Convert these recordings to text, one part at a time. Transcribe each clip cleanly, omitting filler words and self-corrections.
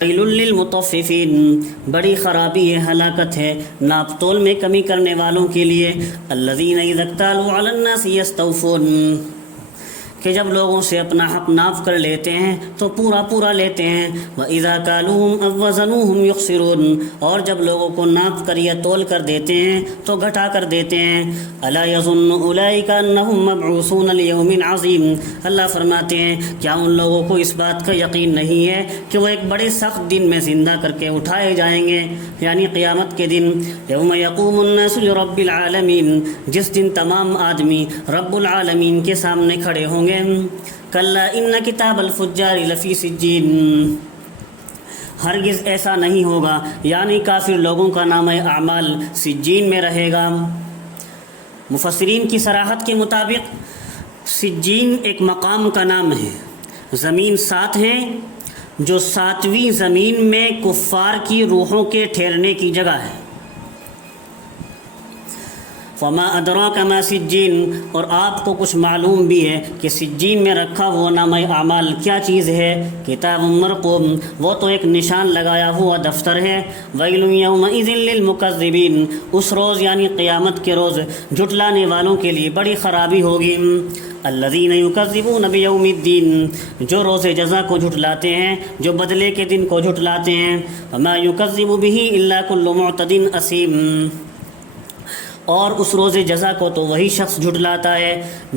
Well للمطففین، بڑی خرابی ہے، ہلاکت ہے ناپ تول میں کمی کرنے والوں کے لیے، الذین اذا اکتالوا علی الناس یستوفون، کہ جب لوگوں سے اپنا حق ناپ کر لیتے ہیں تو پورا پورا لیتے ہیں، وَإِذَا كَالُوهُمْ أَو وَّزَنُوهُمْ يُخْسِرُونَ، اور جب لوگوں کو ناپ کر یا تول کر دیتے ہیں تو گھٹا کر دیتے ہیں۔ أَلَا يَظُنُّ أُولَئِكَ أَنَّهُمْ مَبْعُوثُونَ لِيَوْمٍ عَظِيمٍ، اللہ فرماتے ہیں کیا ان لوگوں کو اس بات کا یقین نہیں ہے کہ وہ ایک بڑے سخت دن میں زندہ کر کے اٹھائے جائیں گے، یعنی قیامت کے دن، یوم یقوم الناس لرب العالمین، جس دن تمام آدمی رب العالمین کے سامنے کھڑے ہوں گے۔ کلا ان کتاب الفجار لفی سجین، ہرگز ایسا نہیں ہوگا، یعنی کافر لوگوں کا نامہ اعمال سجین میں رہے گا۔ مفسرین کی صراحت کے مطابق سجین ایک مقام کا نام ہے، زمین 7 ہیں، جو 7ویں زمین میں کفار کی روحوں کے ٹھہرنے کی جگہ ہے۔ فما ادراک ما سجین، اور آپ کو کچھ معلوم بھی ہے کہ سجین میں رکھا ہوا نامہ اعمال کیا چیز ہے، کتاب مرقوم، وہ تو ایک نشان لگایا ہوا دفتر ہے۔ ویل یومئذ للمکذبین، اس روز یعنی قیامت کے روز جھٹلانے والوں کے لیے بڑی خرابی ہوگی۔ الذین یکذبون بیوم الدین، جو روز جزا کو جھٹلاتے ہیں، جو بدلے کے دن کو جھٹلاتے ہیں۔ وما یکذب بہ الا کل معتد اثیم، اور اس روز جزا کو تو وہی شخص جھٹلاتا ہے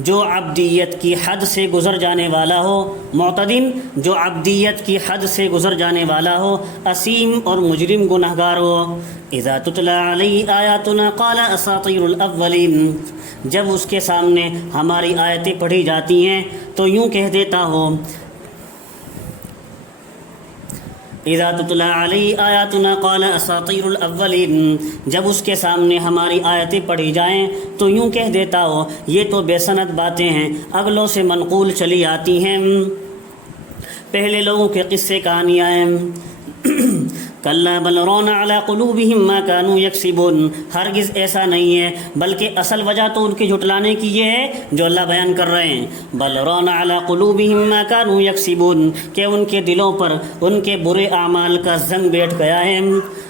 جو عبدیت کی حد سے گزر جانے والا ہو، معتدن جو عبدیت کی حد سے گزر جانے والا ہو، اسیم اور مجرم گنہگار ہو۔ اذا تتلی علیہ آیاتنا قال اساطیر الاولین، جب اس کے سامنے ہماری آیتیں پڑھی جاتی ہیں تو یوں کہہ دیتا ہو، اذا تتلی علیہ آیاتنا قال اساطیر الاولین، جب اس کے سامنے ہماری آیتیں پڑھی جائیں تو یوں کہہ دیتا ہو یہ تو بے سند باتیں ہیں، اگلوں سے منقول چلی آتی ہیں، پہلے لوگوں کے قصے کہانیاں ہیں۔ کلا بل ران علی قلوبہم ما کانوا یکسبون، ہرگز ایسا نہیں ہے، بلکہ اصل وجہ تو ان کے جھٹلانے کی یہ ہے جو اللہ بیان کر رہے ہیں، بل ران علی قلوبہم ما کانوا یکسبون، کہ ان کے دلوں پر ان کے برے اعمال کا زنگ بیٹھ گیا ہے۔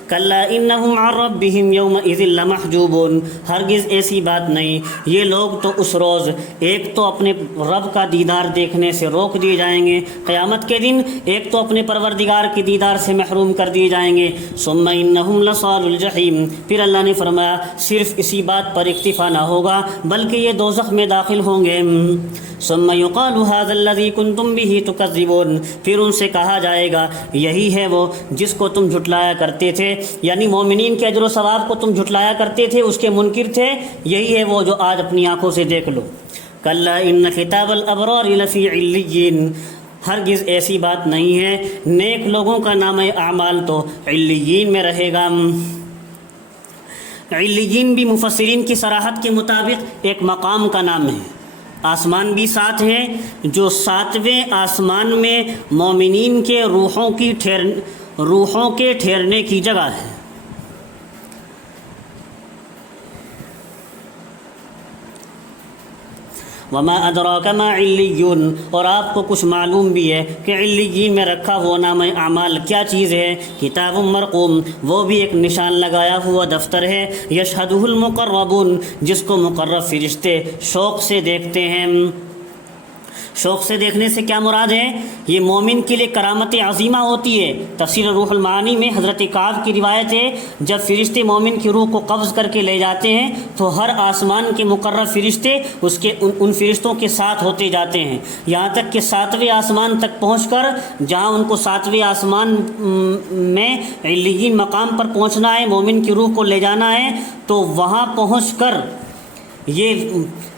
کلا انہم عن ربہم یومئذ لمحجوبون، ہرگز ایسی بات نہیں، یہ لوگ تو اس روز ایک تو اپنے رب کا دیدار دیکھنے سے روک دیے جائیں گے قیامت کے دن، ایک تو اپنے پروردگار کے دیدار سے محروم کر دیے جائیں گے۔ ثم انہم لصال الجحیم، پھر اللہ نے فرمایا صرف اسی بات پر اکتفا نہ ہوگا بلکہ یہ دوزخ میں داخل ہوں گے۔ ثم یقال ھذا الذی کنتم بہ تکذبون، پھر ان سے کہا جائے گا یہی ہے وہ جس کو تم جھٹلایا کرتے تھے، یعنی مومنین کے اجر و ثواب کو تم جھٹلایا کرتے تھے، اس کے منکر تھے، یہی ہے وہ جو آج اپنی آنکھوں سے دیکھ لو۔ کلا ان کتاب الابرار لفی علیین، ہرگز ایسی بات نہیں ہے، نیک لوگوں کا نامہ اعمال تو علیین میں رہے گا۔ علیین بھی مفسرین کی صراحت کے مطابق ایک مقام کا نام ہے، آسمان بھی 7 ہیں، جو 7ویں آسمان میں مومنین کے روحوں کے ٹھہرنے کی جگہ ہے۔ وما ادراک ما علیون، اور آپ کو کچھ معلوم بھی ہے کہ علیین میں رکھا ہوا نامہ اعمال کیا چیز ہے، کتاب مرقوم، وہ بھی ایک نشان لگایا ہوا دفتر ہے، یشہدہ المقربون، جس کو مقرب فرشتے شوق سے دیکھتے ہیں۔ شوق سے دیکھنے سے کیا مراد ہے؟ یہ مومن کے لیے کرامت عظیمہ ہوتی ہے۔ تفسیر روح المعانی میں حضرت کعب کی روایت ہے، جب فرشتے مومن کی روح کو قبض کر کے لے جاتے ہیں تو ہر آسمان کے مقرب فرشتے ان فرشتوں کے ساتھ ہوتے جاتے ہیں، یہاں تک کہ 7ویں آسمان تک پہنچ کر جہاں ان کو 7ویں آسمان میں علیین مقام پر پہنچنا ہے، مومن کی روح کو لے جانا ہے، تو وہاں پہنچ کر یہ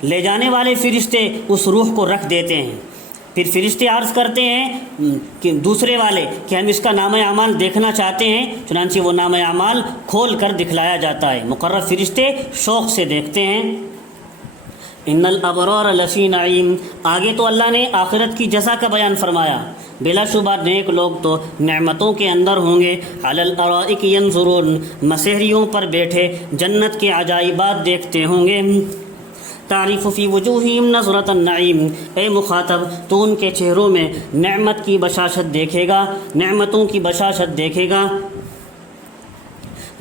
لے جانے والے فرشتے اس روح کو رکھ دیتے ہیں۔ پھر فرشتے عرض کرتے ہیں کہ دوسرے والے کہ ہم اس کا نامہ اعمال دیکھنا چاہتے ہیں، چنانچہ وہ نامہ اعمال کھول کر دکھلایا جاتا ہے، مقرب فرشتے شوق سے دیکھتے ہیں۔ ان الابرار لفی نعیم، آگے تو اللہ نے آخرت کی جزا کا بیان فرمایا، بلا شبہ نیک لوگ تو نعمتوں کے اندر ہوں گے، علی الارائک ینظرون، مسہریوں پر بیٹھے جنت کے عجائبات دیکھتے ہوں گے۔ تعریف فی وجوہہم نظرۃ النعیم، اے مخاطب تو ان کے چہروں میں نعمت کی بشاشت دیکھے گا، نعمتوں کی بشاشت دیکھے گا۔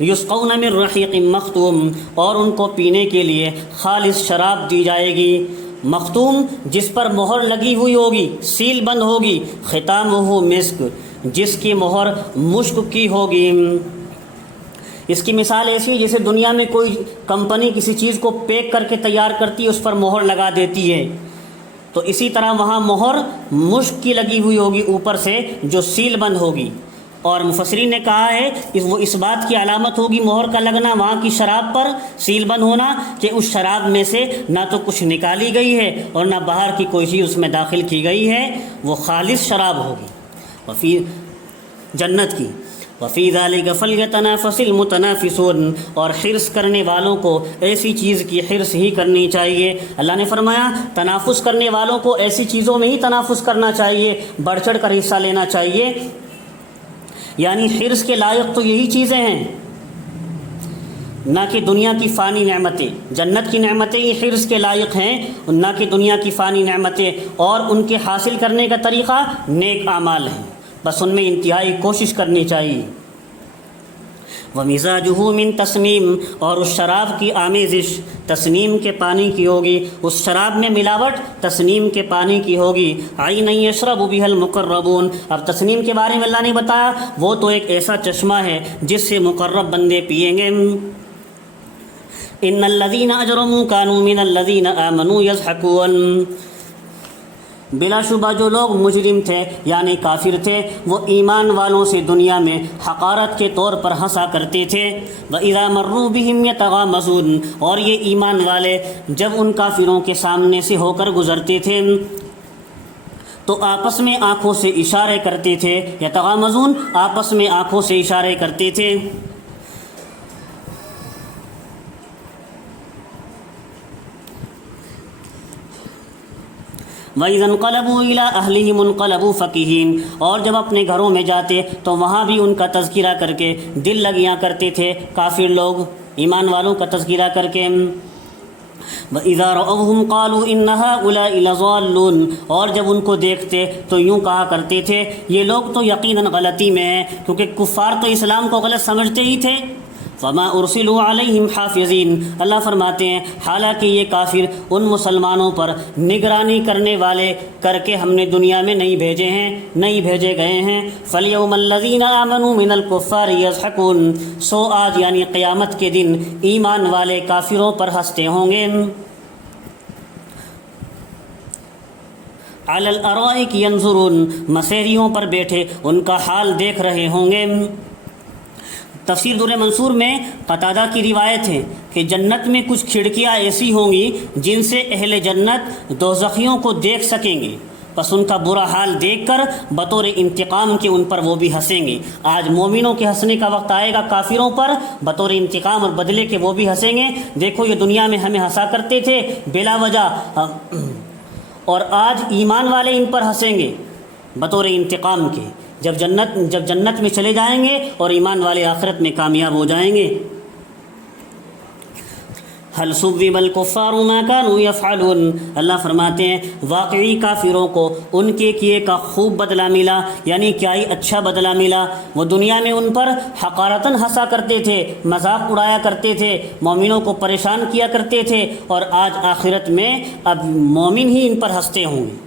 یسقون من رحیق مختوم، اور ان کو پینے کے لیے خالص شراب دی جائے گی، مختوم جس پر مہر لگی ہوئی ہوگی، سیل بند ہوگی، ختامہ مسک جس کی مہر مشک کی ہوگی۔ اس کی مثال ایسی ہے جیسے دنیا میں کوئی کمپنی کسی چیز کو پیک کر کے تیار کرتی ہے، اس پر مہر لگا دیتی ہے، تو اسی طرح وہاں مہر مشک کی لگی ہوئی ہوگی اوپر سے جو سیل بند ہوگی۔ اور مفسرین نے کہا ہے وہ اس بات کی علامت ہوگی مہر کا لگنا وہاں کی شراب پر سیل بند ہونا کہ اس شراب میں سے نہ تو کچھ نکالی گئی ہے اور نہ باہر کی کوئی چیز اس میں داخل کی گئی ہے، وہ خالص شراب ہوگی وفی جنت کی۔ وفی ذلک فلیتنافس المتنافسون، اور حرص کرنے والوں کو ایسی چیز کی حرص ہی کرنی چاہیے۔ اللہ نے فرمایا تنافس کرنے والوں کو ایسی چیزوں میں ہی تنافس کرنا چاہیے، بڑھ چڑھ کر حصہ لینا چاہیے، یعنی حرص کے لائق تو یہی چیزیں ہیں، نہ کہ دنیا کی فانی نعمتیں۔ جنت کی نعمتیں ہی حرص کے لائق ہیں، نہ کہ دنیا کی فانی نعمتیں، اور ان کے حاصل کرنے کا طریقہ نیک اعمال ہیں، بس ان میں انتہائی کوشش کرنی چاہیے۔ وَمِزَاجُهُ مِن تَسْنِيمٍ، اور اس شراب کی آمیزش تسنیم کے پانی کی ہوگی، اس شراب میں ملاوٹ تسنیم کے پانی کی ہوگی۔ عَيْنًا يَشْرَبُ بِهَا الْمُقَرَّبُونَ، اب تسنیم کے بارے میں اللہ نے بتایا وہ تو ایک ایسا چشمہ ہے جس سے مقرب بندے پیئیں گے۔ إِنَّ الَّذِينَ أَجْرَمُوا كَانُوا مِنَ الَّذِينَ آمَنُوا يَضْحَكُونَ، بلا شبہ جو لوگ مجرم تھے یعنی کافر تھے وہ ایمان والوں سے دنیا میں حقارت کے طور پر ہنسا کرتے تھے۔ وَإِذَا مَرُّوا بِهِمْ يَتَغَامَزُونَ، اور یہ ایمان والے جب ان کافروں کے سامنے سے ہو کر گزرتے تھے تو آپس میں آنکھوں سے اشارے کرتے تھے، یتغامزون آپس میں آنکھوں سے اشارے کرتے تھے۔ وَإِذَا انْقَلَبُوا إِلَىٰ أَهْلِهِمُ انْقَلَبُوا فَكِهِينَ، اور جب اپنے گھروں میں جاتے تو وہاں بھی ان کا تذکرہ کر کے دل لگیاں کرتے تھے کافر لوگ، ایمان والوں کا تذکرہ کر کے۔ وَإِذَا رَأَوْهُمْ قَالُوا إِنَّ هَٰؤُلَاءِ لَضَالُّونَ، اور جب ان کو دیکھتے تو یوں کہا کرتے تھے یہ لوگ تو یقیناً غلطی میں ہیں، کیونکہ کفار تو اسلام کو غلط سمجھتے ہی تھے۔ وَمَا أُرْسِلُوا عَلَيْهِمْ حَافِظِينَ، اللہ فرماتے ہیں حالانکہ یہ کافر ان مسلمانوں پر نگرانی کرنے والے کر کے ہم نے دنیا میں نہیں بھیجے ہیں، نہیں بھیجے گئے ہیں۔ فَالْيَوْمَ الَّذِينَ آمَنُوا مِنَ الْكُفَّارِ يَضْحَكُونَ، سو آج یعنی قیامت کے دن ایمان والے کافروں پر ہنستے ہوں گے۔ عَلَى الْأَرَائِكِ يَنظُرُونَ، مسیریوں پر بیٹھے ان کا حال دیکھ رہے ہوں گے۔ تفسیر در منصور میں قتادہ کی روایت ہے کہ جنت میں کچھ کھڑکیاں ایسی ہوں گی جن سے اہل جنت دوزخیوں کو دیکھ سکیں گے، بس ان کا برا حال دیکھ کر بطور انتقام کے ان پر وہ بھی ہنسیں گے۔ آج مومنوں کے ہنسنے کا وقت آئے گا کافروں پر، بطور انتقام اور بدلے کے وہ بھی ہنسیں گے۔ دیکھو یہ دنیا میں ہمیں ہنسا کرتے تھے بلا وجہ، اور آج ایمان والے ان پر ہنسیں گے بطور انتقام کے، جب جنت میں چلے جائیں گے اور ایمان والے آخرت میں کامیاب ہو جائیں گے۔ هل ثوب الكفار ما كانوا يفعلون، اللہ فرماتے ہیں واقعی کافروں کو ان کے کیے کا خوب بدلہ ملا، یعنی کیا ہی اچھا بدلہ ملا۔ وہ دنیا میں ان پر حقارتاً ہنسا کرتے تھے، مذاق اڑایا کرتے تھے، مومنوں کو پریشان کیا کرتے تھے، اور آج آخرت میں اب مومن ہی ان پر ہنستے ہوں گے۔